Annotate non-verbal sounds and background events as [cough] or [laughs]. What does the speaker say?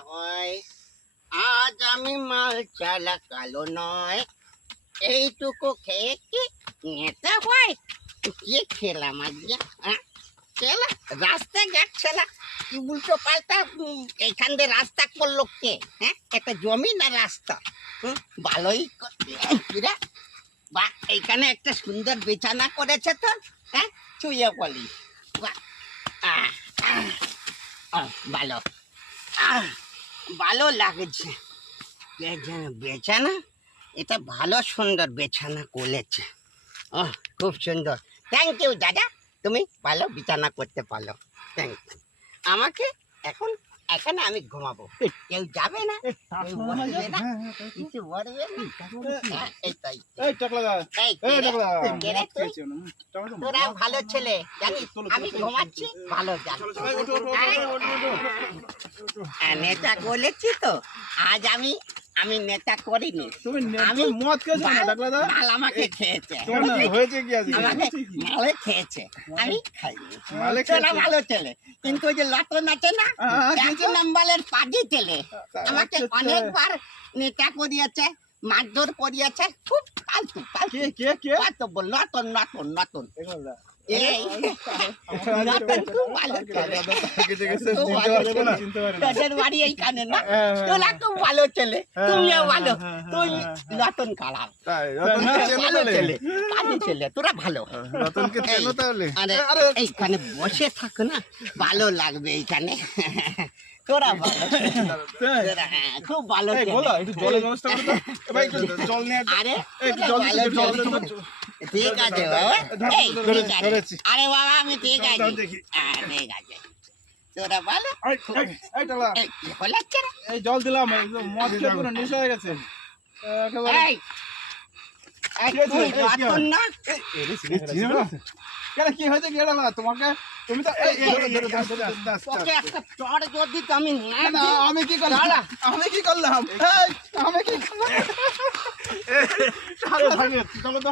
হয়? আজ আমি মাল চালা কালো নয়। এইটুকু খেয়ে কি নেতা হয়? কি খেলাম আজকে হ্যাঁ? খেলা? কি উল্টো পাল্টা উম, এইখান দিয়ে রাস্তা করল কে? হ্যাঁ? একটা জমি না রাস্তা? হুম, ভালোই ক- কিরা? বা এইখানে একটা সুন্দর বিছানা করেছে তো হ্যাঁ? শুয়ে আহ, ভালো ভালো লাগছে বেছানা এটা ভালো সুন্দর বেছানা করেছে ও খুব সুন্দর থ্যাংক ইউ দাদা তুমি ভালো বিছানা করতে পারো থ্যাংক ইউ আমাকে এখন এখানে আমি ঘুমাবো। কেউ যাবে না কেউ না কিছু বলবে না হ্যাঁ, এই তাই? তোরা ভালো ছেলে জানিস? আমি ঘুমাচ্ছি ভালো। নেতা বলেছি তো আজ আমি আমি নেতা করিনি। আমি- মদ খেয়েছো মাল- আমাকে খেয়েছে। হয়েছে কি আজকে? আমাকে মালে খেয়েছে। আমি খাইনি। মালে ভালো ছেলে কিন্তু ওই যে লটন আছে না এক? নম্বরের পাজি ছেলে আমাকে আচ্ছা, আচ্ছা। অনেকবার নেতা করিয়েছে মারধর করিয়েছে খুব ফালতু ফালতু কে কে কে? কর্তব্য নতুন নতুন নতুন। এই [laughs] না এইখানে তোরা খুব ভালো ছেলে তুমিও ভালো। তুই ভালো ছেলে ছেলে তোরা ভালো। বসে থাক না। ভালো লাগবে এইখানে। তোরা ভালো হ্যাঁ, খুব ভালো জলের ব্যবস্থা আরে জল ঠিক আছে বাবা। এই ঠিক আছে। আরে বাবা আমি ঠিক আছে। ঠিক আছে। তোরা এই, জল দিলাম মদ খেয়ে পুরো নেশা হয়ে গেছে। কি হয়েছে? কি তোমাকে? তুমি তো আমি না না, দিই, আমি কি করলাম? আমি কি করলাম? আমি কি করলাম? চলো তো।